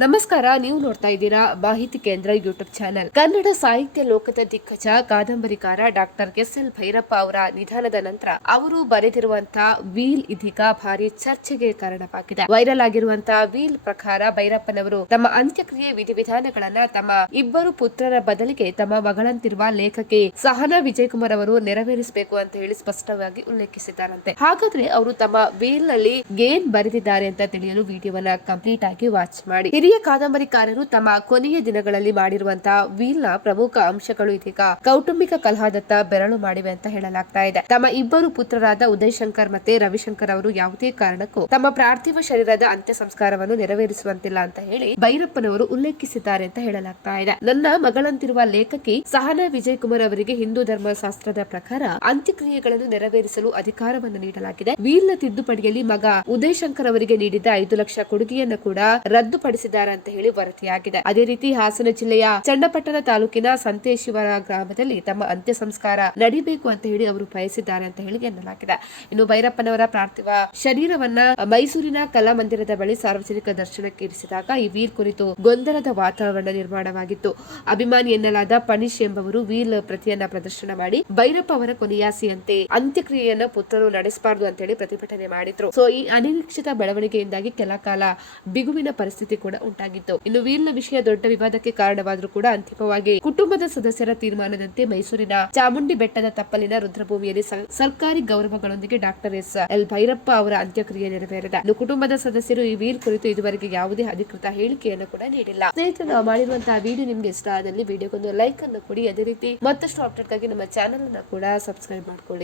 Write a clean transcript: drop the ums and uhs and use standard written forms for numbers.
ನಮಸ್ಕಾರ, ನೀವು ನೋಡ್ತಾ ಇದ್ದೀರಾ ಮಾಹಿತಿ ಕೇಂದ್ರ ಯೂಟ್ಯೂಬ್ ಚಾನೆಲ್. ಕನ್ನಡ ಸಾಹಿತ್ಯ ಲೋಕದ ದಿಗ್ಗಜ ಕಾದಂಬರಿಕಾರ ಡಾಕ್ಟರ್ ಎಸ್.ಎಲ್. ಭೈರಪ್ಪ ಅವರ ನಿಧನದ ನಂತರ ಅವರು ಬರೆದಿರುವಂತಹ ವೀಲ್ ಇದೀಗ ಭಾರಿ ಚರ್ಚೆಗೆ ಕಾರಣವಾಗಿದೆ. ವೈರಲ್ ಆಗಿರುವಂತಹ ವೀಲ್ ಪ್ರಕಾರ ಭೈರಪ್ಪನವರು ತಮ್ಮ ಅಂತ್ಯಕ್ರಿಯೆ ವಿಧಿವಿಧಾನಗಳನ್ನ ತಮ್ಮ ಇಬ್ಬರು ಪುತ್ರರ ಬದಲಿಗೆ ತಮ್ಮ ಮಗಳಂತಿರುವ ಲೇಖಕಿ ಸಹನಾ ವಿಜಯಕುಮಾರ್ ಅವರು ನೆರವೇರಿಸಬೇಕು ಅಂತ ಹೇಳಿ ಸ್ಪಷ್ಟವಾಗಿ ಉಲ್ಲೇಖಿಸಿದ್ದಾರಂತೆ. ಹಾಗಾದ್ರೆ ಅವರು ತಮ್ಮ ವೀಲ್ ನಲ್ಲಿ ಏನ್ ಬರೆದಿದ್ದಾರೆ ಅಂತ ತಿಳಿಯಲು ವಿಡಿಯೋವನ್ನ ಕಂಪ್ಲೀಟ್ ಆಗಿ ವಾಚ್ ಮಾಡಿ. ಹಿರಿಯ ಕಾದಂಬರಿಕಾರರು ತಮ್ಮ ಕೊನೆಯ ದಿನಗಳಲ್ಲಿ ಮಾಡಿರುವಂತಹ ವೀಲ್ ನ ಪ್ರಮುಖ ಅಂಶಗಳು ಇದೀಗ ಕೌಟುಂಬಿಕ ಕಲಹದತ್ತ ಬೆರಳು ಮಾಡಿವೆ ಅಂತ ಹೇಳಲಾಗ್ತಾ ಇದೆ. ತಮ್ಮ ಇಬ್ಬರು ಪುತ್ರರಾದ ಉದಯ್ ಶಂಕರ್ ಮತ್ತೆ ರವಿಶಂಕರ್ ಅವರು ಯಾವುದೇ ಕಾರಣಕ್ಕೂ ತಮ್ಮ ಪಾರ್ಥಿವ ಶರೀರದ ಅಂತ್ಯ ಸಂಸ್ಕಾರವನ್ನು ನೆರವೇರಿಸುವಂತಿಲ್ಲ ಅಂತ ಹೇಳಿ ಭೈರಪ್ಪನವರು ಉಲ್ಲೇಖಿಸಿದ್ದಾರೆ ಅಂತ ಹೇಳಲಾಗ್ತಾ ಇದೆ. ನನ್ನ ಮಗಳಂತಿರುವ ಲೇಖಕಿ ಸಹನಾ ವಿಜಯಕುಮಾರ್ ಅವರಿಗೆ ಹಿಂದೂ ಧರ್ಮಶಾಸ್ತ್ರದ ಪ್ರಕಾರ ಅಂತ್ಯಕ್ರಿಯೆಗಳನ್ನು ನೆರವೇರಿಸಲು ಅಧಿಕಾರವನ್ನು ನೀಡಲಾಗಿದೆ. ವೀಲ್ ನ ತಿದ್ದುಪಡಿಯಲ್ಲಿ ಮಗ ಉದಯ್ ಶಂಕರ್ ಅವರಿಗೆ ನೀಡಿದ್ದ 5 ಲಕ್ಷ ಕೊಡುಗೆಯನ್ನು ಕೂಡ ರದ್ದುಪಡಿಸಿದ್ದಾರೆ ಅಂತ ಹೇಳಿ ವರದಿಯಾಗಿದೆ. ಅದೇ ರೀತಿ ಹಾಸನ ಜಿಲ್ಲೆಯ ಚನ್ನಪಟ್ಟಣ ತಾಲೂಕಿನ ಸಂತೇಶ್ವರ ಗ್ರಾಮದಲ್ಲಿ ತಮ್ಮ ಅಂತ್ಯ ಸಂಸ್ಕಾರ ನಡೀಬೇಕು ಅಂತ ಹೇಳಿ ಅವರು ಬಯಸಿದ್ದಾರೆ ಅಂತ ಹೇಳಿ ಎನ್ನಲಾಗಿದೆ. ಇನ್ನು ಭೈರಪ್ಪನವರ ಪಾರ್ಥಿವ ಶರೀರವನ್ನ ಮೈಸೂರಿನ ಕಲಾಮಂದಿರದ ಬಳಿ ಸಾರ್ವಜನಿಕ ದರ್ಶನಕ್ಕೆ ಇರಿಸಿದಾಗ ಈ ವೀಲ್ ಕುರಿತು ಗೊಂದಲದ ವಾತಾವರಣ ನಿರ್ಮಾಣವಾಗಿತ್ತು. ಅಭಿಮಾನಿ ಎನ್ನಲಾದ ಪನಿಷ್ ಎಂಬವರು ವೀಲ್ ಪ್ರತಿಯನ್ನ ಪ್ರದರ್ಶನ ಮಾಡಿ ಭೈರಪ್ಪ ಅವರ ಕೊನೆಯಾಸೆಯಂತೆ ಅಂತ್ಯಕ್ರಿಯೆಯನ್ನ ಪುತ್ರರು ನಡೆಸಬಾರದು ಅಂತ ಹೇಳಿ ಪ್ರತಿಭಟನೆ ಮಾಡಿದ್ರು. ಸೊ ಈ ಅನಿರೀಕ್ಷಿತ ಬೆಳವಣಿಗೆಯಿಂದಾಗಿ ಕೆಲ ಕಾಲ ಬಿಗುವಿನ ಪರಿಸ್ಥಿತಿ ಕೂಡ ಉಂಟಾಗಿತ್ತು. ಇನ್ನು ವೀಲ್ ನ ವಿಷಯ ದೊಡ್ಡ ವಿವಾದಕ್ಕೆ ಕಾರಣವಾದರೂ ಕೂಡ ಅಂತಿಮವಾಗಿ ಕುಟುಂಬದ ಸದಸ್ಯರ ತೀರ್ಮಾನದಂತೆ ಮೈಸೂರಿನ ಚಾಮುಂಡಿ ಬೆಟ್ಟದ ತಪ್ಪಲಿನ ರುದ್ರಭೂಮಿಯಲ್ಲಿ ಸರ್ಕಾರಿ ಗೌರವಗಳೊಂದಿಗೆ ಡಾಕ್ಟರ್ ಎಸ್.ಎಲ್. ಭೈರಪ್ಪ ಅವರ ಅಂತ್ಯಕ್ರಿಯೆ ನೆರವೇರಿದೆ. ಇನ್ನು ಕುಟುಂಬದ ಸದಸ್ಯರು ಈ ವೀಲ್ ಕುರಿತು ಇದುವರೆಗೆ ಯಾವುದೇ ಅಧಿಕೃತ ಹೇಳಿಕೆಯನ್ನು ಕೂಡ ನೀಡಿಲ್ಲ. ಸ್ನೇಹಿತರೆ, ನಾವು ಮಾಡಿರುವಂತಹ ವಿಡಿಯೋ ನಿಮ್ಗೆ ಇಷ್ಟ ಆದಲ್ಲಿ ವಿಡಿಯೋಗೊಂದು ಲೈಕ್ ಅನ್ನು ಕೊಡಿ. ಅದೇ ರೀತಿ ಮತ್ತಷ್ಟು ಅಪ್ಡೇಟ್ ಗಾಗಿ ನಮ್ಮ ಚಾನೆಲ್ ಅನ್ನು ಕೂಡ ಸಬ್ಸ್ಕ್ರೈಬ್ ಮಾಡ್ಕೊಳ್ಳಿ.